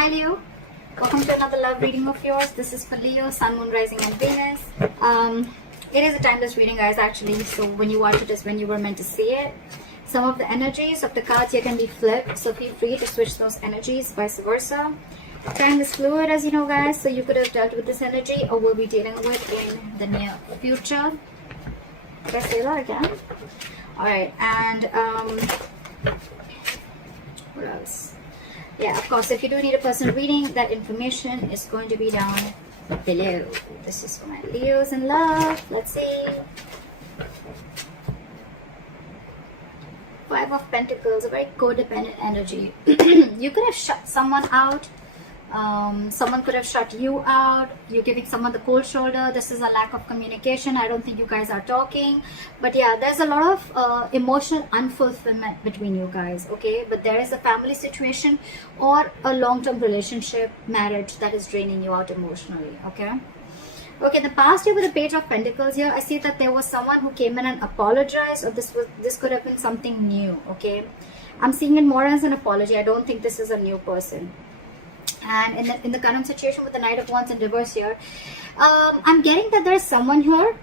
Hi Leo, welcome to another love reading of yours. This is for Leo, Sun, Moon, Rising and Venus. It is a timeless reading, guys, actually, so when you watch it is when you were meant to see it. Some of the energies of the cards here can be flipped, so feel free to switch those energies, vice versa. Time is fluid, as you know, guys, so you could have dealt with this energy or will be dealing with in the near future. Did I say that again? Alright, and what else? Yeah, of course, if you do need a personal reading, that information is going to be down below. This is for my Leos in love. Let's see. Five of Pentacles, a very codependent energy. You could have shut someone out. Someone could have shut you out. You're giving someone the cold shoulder. This is a lack of communication. I don't think you guys are talking, but yeah, there's a lot of emotional unfulfillment between you guys, okay? But there is a family situation or a long-term relationship, marriage, that is draining you out emotionally, okay? Okay, in the past year with the Page of Pentacles here, I see that there was someone who came in and apologized, or this could have been something new, okay? I'm seeing it more as an apology. I don't think this is a new person. And in the current situation with the Knight of Wands in reverse here, I'm getting that there's someone here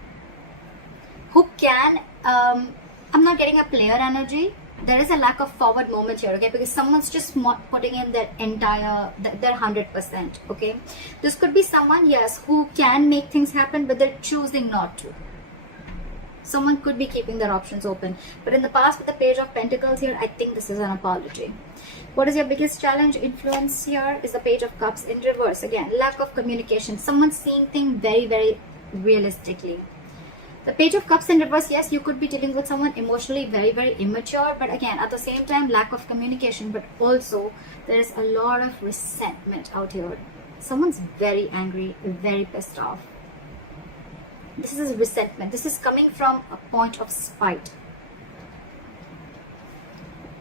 who can, I'm not getting a player energy. There is a lack of forward moment here, okay, because someone's just not putting in their entire, their 100%, okay. This could be someone, yes, who can make things happen, but they're choosing not to. Someone could be keeping their options open, but in the past with the Page of Pentacles here, I think this is an apology. What is your biggest challenge? Influence here is the Page of Cups in reverse. Again, lack of communication. Someone seeing things very, very realistically. The Page of Cups in reverse, yes, you could be dealing with someone emotionally very, very immature, but again, at the same time, lack of communication, but also there's a lot of resentment out here. Someone's very angry, very pissed off. This is resentment. This is coming from a point of spite.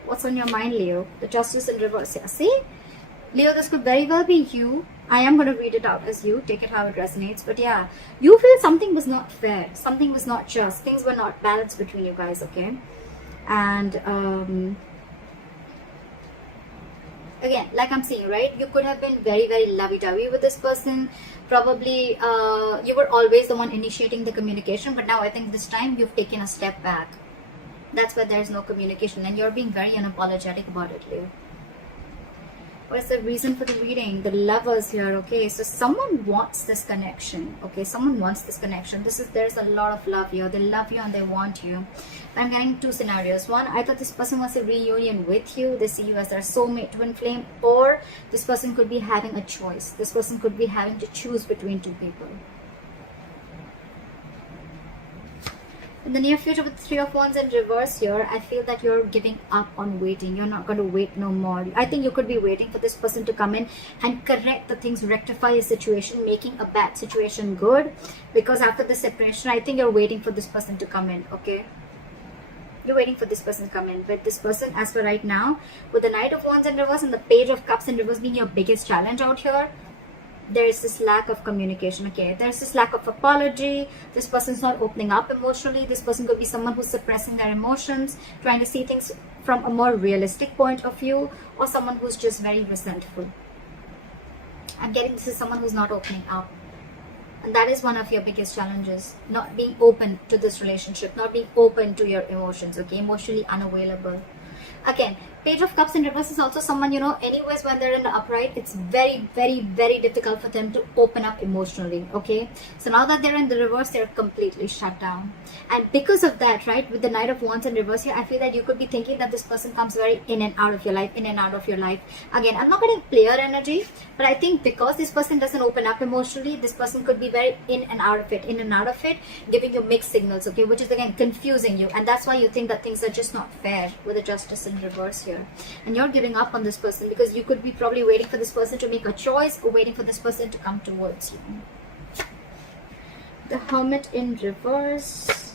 What's on your mind, Leo? The Justice in reverse here. See? Leo, this could very well be you. I am going to read it out as you. Take it how it resonates. But yeah, you feel something was not fair. Something was not just. Things were not balanced between you guys, okay? And again, like I'm saying, right? You could have been very, very lovey-dovey with this person. Probably you were always the one initiating the communication. But now I think this time you've taken a step back. That's why there's no communication, and you're being very unapologetic about it, Leo. What's the reason for the reading? The Lovers here, okay? So someone wants this connection, okay? Someone wants this connection. There's a lot of love here. They love you and they want you. I'm getting two scenarios. One, either this person wants a reunion with you. They see you as their soulmate, twin flame, or this person could be having a choice. This person could be having to choose between two people. In the near future with Three of Wands in reverse here, I feel that you're giving up on waiting. You're not going to wait no more. I think you could be waiting for this person to come in and correct the things, rectify a situation, making a bad situation good. Because after the separation, I think you're waiting for this person to come in, okay? You're waiting for this person to come in. But this person, as for right now, with the Knight of Wands in reverse and the Page of Cups in reverse being your biggest challenge out here, there is this lack of communication, okay? There's this lack of apology. This person's not opening up emotionally. This person could be someone who's suppressing their emotions, trying to see things from a more realistic point of view, or someone who's just very resentful. I'm getting this is someone who's not opening up. And that is one of your biggest challenges. Not being open to this relationship, not being open to your emotions, okay? Emotionally unavailable. Again, Page of Cups in reverse is also someone, you know, anyways, when they're in the upright, it's very, very, very difficult for them to open up emotionally, okay? So now that they're in the reverse, they're completely shut down. And because of that, right, with the Knight of Wands in reverse here, I feel that you could be thinking that this person comes very in and out of your life, in and out of your life. Again, I'm not getting player energy, but I think because this person doesn't open up emotionally, this person could be very in and out of it, giving you mixed signals, okay, which is again confusing you. And that's why you think that things are just not fair with the Justice in reverse here. And you're giving up on this person because you could be probably waiting for this person to make a choice or waiting for this person to come towards you. The Hermit in reverse,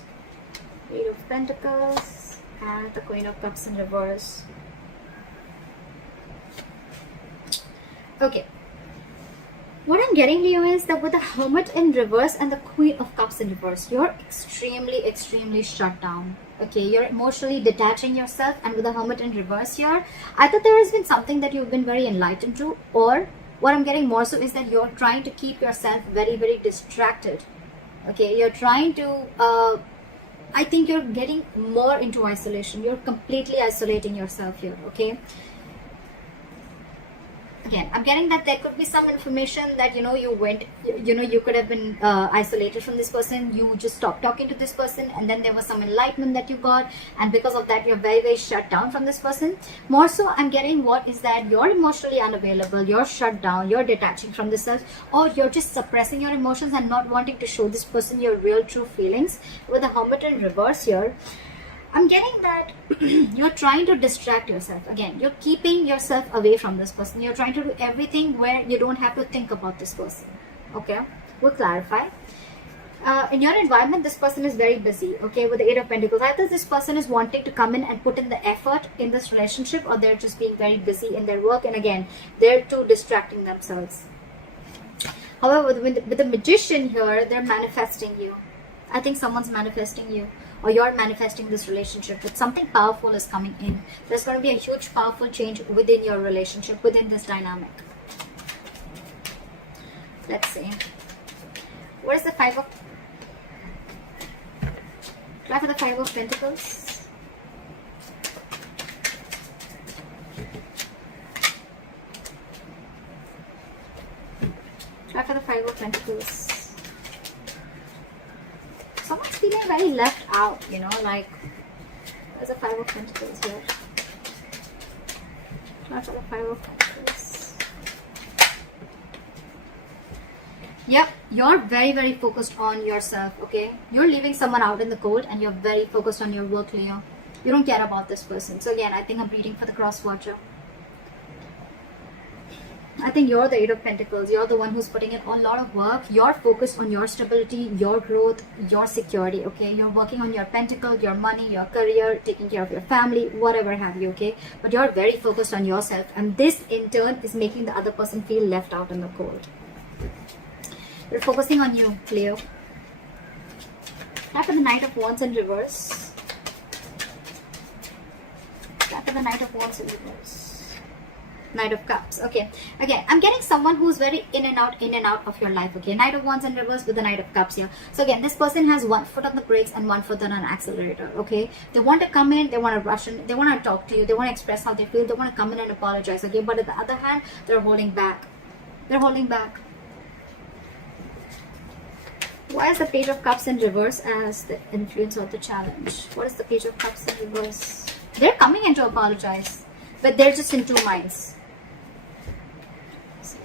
Eight of Pentacles, and the Queen of Cups in reverse. Okay. What I'm getting, Leo, is that with the Hermit in reverse and the Queen of Cups in reverse, you're extremely shut down. Okay, you're emotionally detaching yourself, and with the Hermit in reverse here, either there has been something that you've been very enlightened to, or what I'm getting more so is that you're trying to keep yourself very distracted. Okay, you're trying to, I think you're getting more into isolation. You're completely isolating yourself here, okay? Again, I'm getting that there could be some information that, you could have been isolated from this person. You just stopped talking to this person, and then there was some enlightenment that you got, and because of that, you're very shut down from this person. More so, I'm getting what is that you're emotionally unavailable, you're shut down, you're detaching from this self, or you're just suppressing your emotions and not wanting to show this person your real true feelings. With the Hermit in reverse here, I'm getting that you're trying to distract yourself. Again, you're keeping yourself away from this person. You're trying to do everything where you don't have to think about this person. Okay, we'll clarify. In your environment, this person is very busy. Okay, with the Eight of Pentacles, either this person is wanting to come in and put in the effort in this relationship, or they're just being very busy in their work. And again, they're too distracting themselves. However, with the Magician here, they're manifesting you. I think someone's manifesting you, or you're manifesting this relationship, but something powerful is coming in. There's going to be a huge powerful change within your relationship, within this dynamic. Let's see. What is the Try for the Five of Pentacles. Try for the Five of Pentacles. Someone's feeling very left out, like there's a Five of Pentacles here. Try for the Five of Pentacles. Yep, you're very focused on yourself, okay? You're leaving someone out in the cold, and you're very focused on your work, Leo. You don't care about this person. So again, I think I'm reading for the cross watcher. I think you're the Eight of Pentacles. You're the one who's putting in a lot of work. You're focused on your stability, your growth, your security, okay? You're working on your pentacle, your money, your career, taking care of your family, whatever have you, okay? But you're very focused on yourself, and this in turn is making the other person feel left out in the cold. You're focusing on you, Leo. Try for the Knight of Wands in reverse. Try for the Knight of Wands in reverse. Knight of Cups. Okay, again, I'm getting someone who's very in and out of your life. Okay, Knight of Wands in reverse with the Knight of Cups here. So again, this person has one foot on the brakes and one foot on an accelerator. Okay, they want to come in, they want to rush in, they want to talk to you, they want to express how they feel, they want to come in and apologize. Okay, but on the other hand, they're holding back. They're holding back. Why is the Page of Cups in reverse as the influence of the challenge? What is the Page of Cups in reverse? They're coming in to apologize, but they're just in two minds.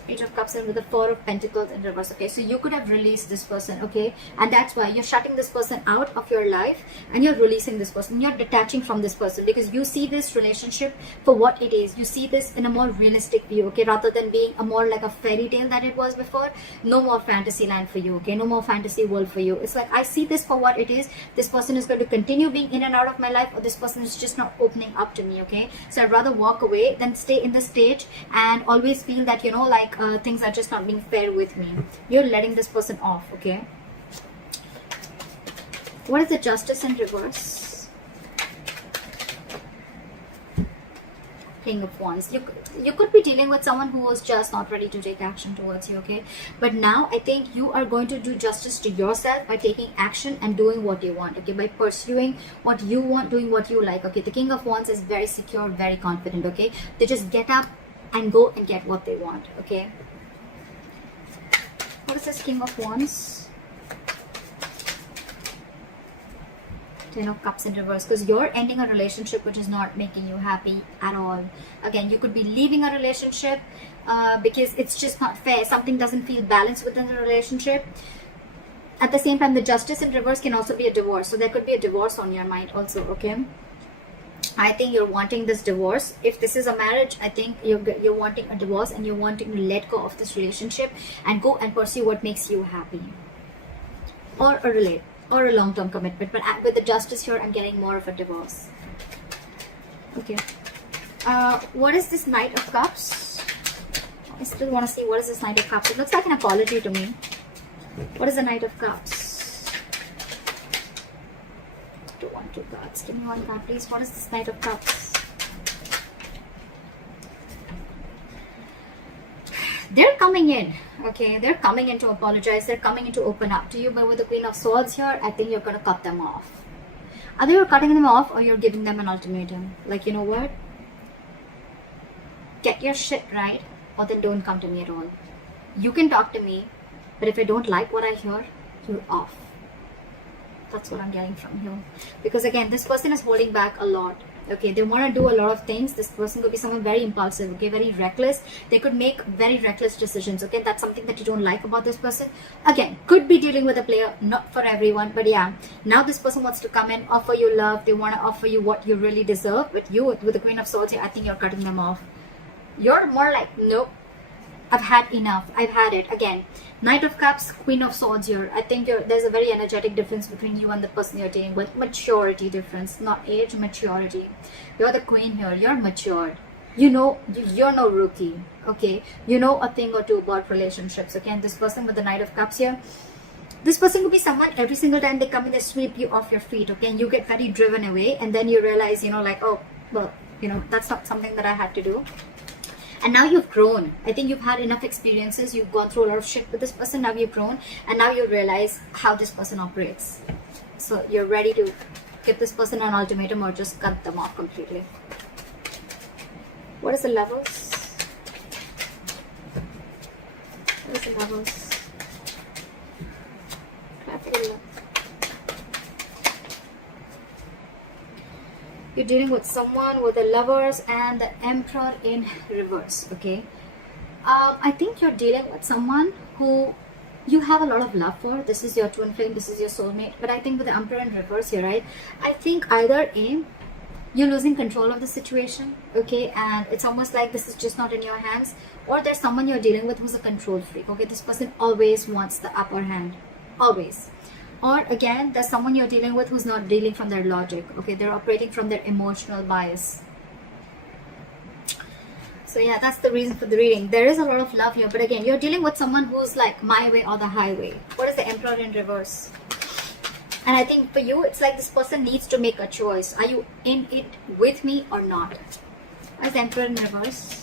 Page of Cups in with the Four of Pentacles in reverse. Okay, so you could have released this person, okay, and that's why you're shutting this person out of your life, and you're releasing this person. You're detaching from this person because you see this relationship for what it is. You see this in a more realistic view, okay, rather than being a more like a fairy tale that it was before. No more fantasy land for you, okay, no more fantasy world for you. It's like, I see this for what it is. This person is going to continue being in and out of my life, or this person is just not opening up to me, okay? So I'd rather walk away than stay in the stage and always feel that, like things are just not being fair with me. You're letting this person off, okay? What is the Justice in reverse? King of Wands. You could be dealing with someone who was just not ready to take action towards you, okay? But now I think you are going to do justice to yourself by taking action and doing what you want, okay? By pursuing what you want, doing what you like, okay? The King of Wands is very secure, very confident, okay? They just get up and go and get what they want, okay? What is this King of Wands? Ten of Cups in reverse, because you're ending a relationship which is not making you happy at all. Again, you could be leaving a relationship because it's just not fair. Something doesn't feel balanced within the relationship. At the same time, the Justice in reverse can also be a divorce. So there could be a divorce on your mind also, okay? I think you're wanting this divorce. If this is a marriage, I think you're wanting a divorce, and you're wanting to let go of this relationship and go and pursue what makes you happy, or a long-term commitment. But with the Justice here, I'm getting more of a divorce. Okay. What is this Knight of Cups? I still want to see what is this Knight of Cups. It looks like an apology to me. What is the Knight of Cups? 2 cards. Give me 1 card, please. What is this Knight of Cups? They're coming in, okay? They're coming in to apologize. They're coming in to open up to you. But with the Queen of Swords here, I think you're going to cut them off. Either you're cutting them off or you're giving them an ultimatum. Like, you know what? Get your shit right, or then don't come to me at all. You can talk to me, but if I don't like what I hear, you're off. That's what I'm getting from you. Because again, this person is holding back a lot. Okay, they want to do a lot of things. This person could be someone very impulsive, okay, very reckless. They could make very reckless decisions, okay? That's something that you don't like about this person. Again, could be dealing with a player, not for everyone, but yeah. Now this person wants to come and offer you love. They want to offer you what you really deserve. But you, with the Queen of Swords here, I think you're cutting them off. You're more like, nope, I've had enough. I've had it. Again, Knight of Cups, Queen of Swords here. I think there's a very energetic difference between you and the person you're dealing with. Maturity difference, not age, maturity. You're the queen here. You're matured. You know, you're no rookie. Okay, you know a thing or two about relationships. Okay, and this person with the Knight of Cups here, this person could be someone, every single time they come in, they sweep you off your feet. Okay, and you get very driven away, and then you realize, you know, like, oh, well, you know, that's not something that I had to do. And now you've grown. I think you've had enough experiences. You've gone through a lot of shit with this person. Now you've grown. And now you realize how this person operates. So you're ready to give this person an ultimatum or just cut them off completely. What is the levels? What is the levels? You're dealing with someone with the Lovers and the Emperor in reverse, okay? I think you're dealing with someone who you have a lot of love for. This is your twin flame, this is your soulmate. But I think with the Emperor in reverse here, right? I think either A, you're losing control of the situation, okay? And it's almost like this is just not in your hands. Or there's someone you're dealing with who's a control freak, okay? This person always wants the upper hand, always. Or again, there's someone you're dealing with who's not dealing from their logic. Okay, they're operating from their emotional bias. So yeah, that's the reason for the reading. There is a lot of love here, but again, you're dealing with someone who's like my way or the highway. What is the Emperor in reverse? And I think for you, it's like this person needs to make a choice. Are you in it with me or not? What is the Emperor in reverse?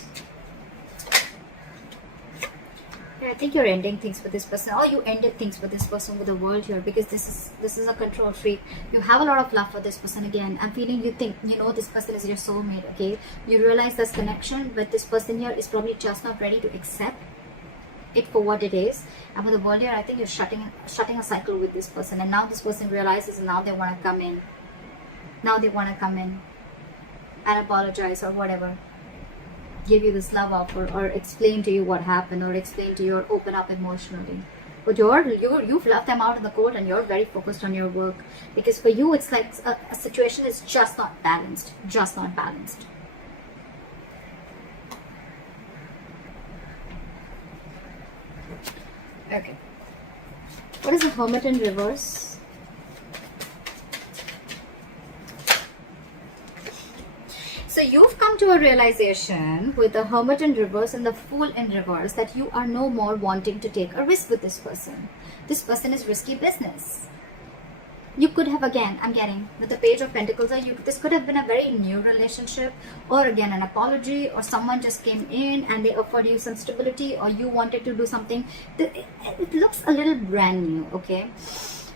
I think you're ending things with this person, or you ended things with this person, with the world here, because this is a control freak. You have a lot of love for this person. Again, I'm feeling you think, you know, this person is your soulmate, okay? You realize this connection, but this person here is probably just not ready to accept it for what it is. And with the world here, I think you're shutting a cycle with this person, and now this person realizes, and now they want to come in. Now they want to come in and apologize or whatever. Give you this love offer or explain to you what happened or explain to you or open up emotionally. But you've left them out in the cold and you're very focused on your work, because for you it's like a situation is just not balanced. Just not balanced. Okay. What is the Hermit in reverse? So you've come to a realization with the Hermit in reverse and the Fool in reverse that you are no more wanting to take a risk with this person. This person is risky business. You could have, again, I'm getting with the Page of Pentacles, this could have been a very new relationship, or again an apology, or someone just came in and they offered you some stability, or you wanted to do something. It looks a little brand new, okay?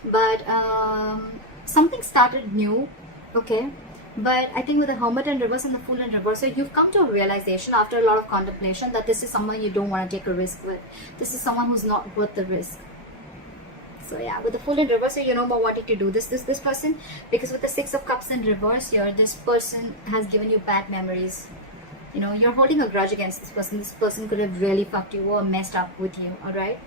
But something started new, okay? But I think with the Hermit in reverse and the Fool in reverse, so you've come to a realization after a lot of contemplation that this is someone you don't want to take a risk with. This is someone who's not worth the risk. So yeah, with the Fool in reverse, you're no more wanting to do this person, because with the Six of Cups in reverse here, this person has given you bad memories. You know, you're holding a grudge against this person. This person could have really fucked you or messed up with you, alright?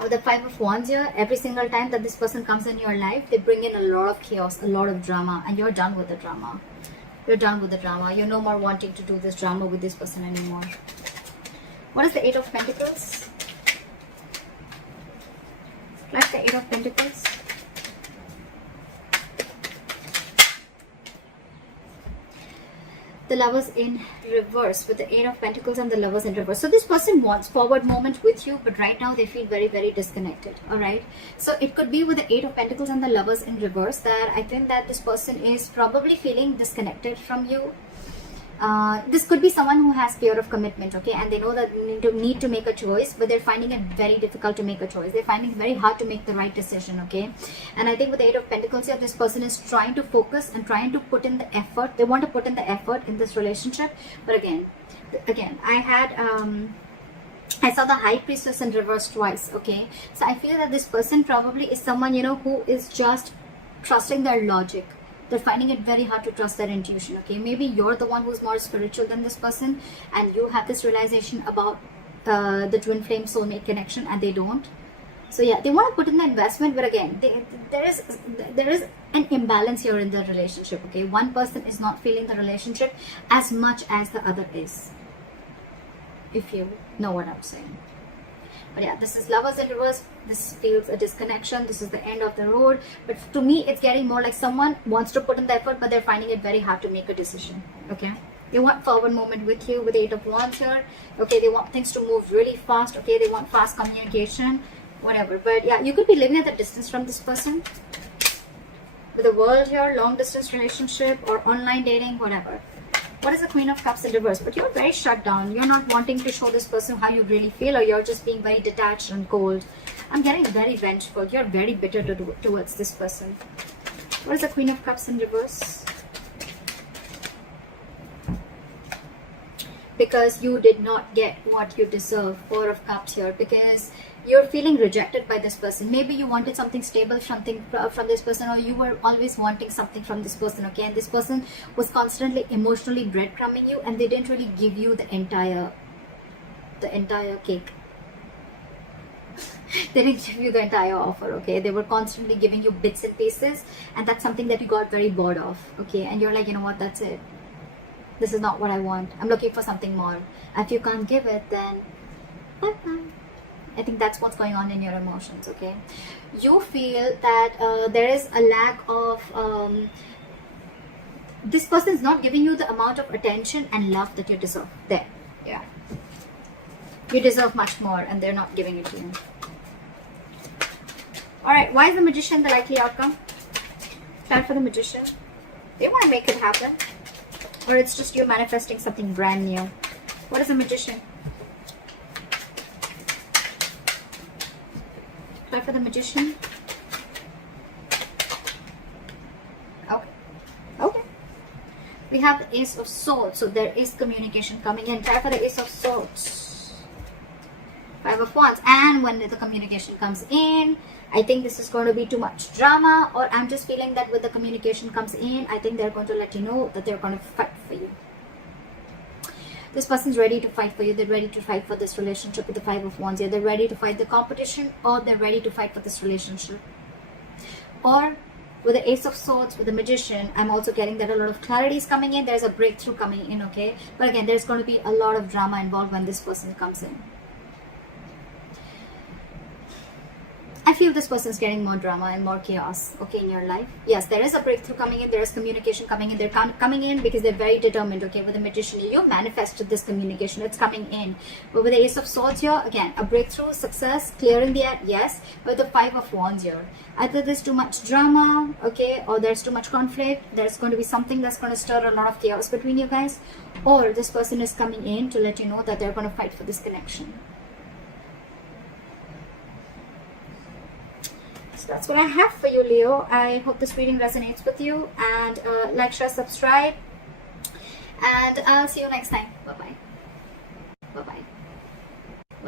With the Five of Wands here, every single time that this person comes in your life, they bring in a lot of chaos, a lot of drama, and you're done with the drama. You're done with the drama. You're no more wanting to do this drama with this person anymore. What is the Eight of Pentacles? Flash the Eight of Pentacles. the Lovers in reverse, with the Eight of Pentacles and the Lovers in reverse. So this person wants forward moment with you, but right now they feel very, very disconnected. All right. So it could be with the Eight of Pentacles and the Lovers in reverse that I think that this person is probably feeling disconnected from you. This could be someone who has fear of commitment, okay, and they know that they need to make a choice, but they're finding it very difficult to make a choice. They're finding it very hard to make the right decision, okay. And I think with the Eight of Pentacles here, this person is trying to focus and trying to put in the effort. They want to put in the effort in this relationship, but again, I saw the High Priestess in reverse twice, okay. So I feel that this person probably is someone, you know, who is just trusting their logic. They're finding it very hard to trust their intuition, okay. Maybe you're the one who's more spiritual than this person, and you have this realization about the twin flame soulmate connection, and they don't. So yeah, they want to put in the investment, but again, there is an imbalance here in the relationship, okay. One person is not feeling the relationship as much as the other is, if you know what I'm saying. But yeah, this is Lovers in reverse. This feels a disconnection. This is the end of the road. But to me, it's getting more like someone wants to put in the effort, but they're finding it very hard to make a decision. Okay. They want forward movement with you with the Eight of Wands here. Okay. They want things to move really fast. Okay. They want fast communication. Whatever. But yeah, you could be living at a distance from this person. With the World here, long distance relationship or online dating, whatever. What is the Queen of Cups in reverse? But you're very shut down. You're not wanting to show this person how you really feel, or you're just being very detached and cold. I'm getting very vengeful. You're very bitter towards this person. What is the Queen of Cups in reverse? Because you did not get what you deserve. Four of Cups here. Because you're feeling rejected by this person. Maybe you wanted something stable, something from this person, or you were always wanting something from this person, okay. And this person was constantly emotionally breadcrumbing you, and they didn't really give you the entire cake. They didn't give you the entire offer, okay. They were constantly giving you bits and pieces, and that's something that you got very bored of, okay. And you're like, you know what, that's it. This is not what I want. I'm looking for something more. If you can't give it, then bye-bye. I think that's what's going on in your emotions, okay. You feel that there is a lack of this person is not giving you the amount of attention and love that you deserve. There, yeah, you deserve much more, and they're not giving it to you. All right, why is the Magician the likely outcome? Time for the Magician. They want to make it happen, or it's just you manifesting something brand new. What is the Magician? Try for the Magician. Okay. We have the Ace of Swords, so there is communication coming in. Try for the Ace of Swords. Five of Wands. And when the communication comes in, I think this is going to be too much drama, or I'm just feeling that with the communication comes in, I think they're going to let you know that they're going to fight for you. This person's ready to fight for you. They're ready to fight for this relationship with the Five of Wands here. They're ready to fight the competition, or they're ready to fight for this relationship. Or with the Ace of Swords, with the Magician, I'm also getting that a lot of clarity is coming in. There's a breakthrough coming in, okay? But again, there's going to be a lot of drama involved when this person comes in. I feel this person is getting more drama and more chaos, okay, in your life. Yes, there is a breakthrough coming in. There is communication coming in. They're coming in because they're very determined, okay. With the Magician, you manifested this communication. It's coming in. But with the Ace of Swords here, again, a breakthrough, success, clearing the air, yes. But the Five of Wands here, either there's too much drama, okay, or there's too much conflict. There's going to be something that's going to stir a lot of chaos between you guys. Or this person is coming in to let you know that they're going to fight for this connection. That's what I have for you, Leo. I hope this reading resonates with you, and like, share, subscribe, and I'll see you next time. Bye bye.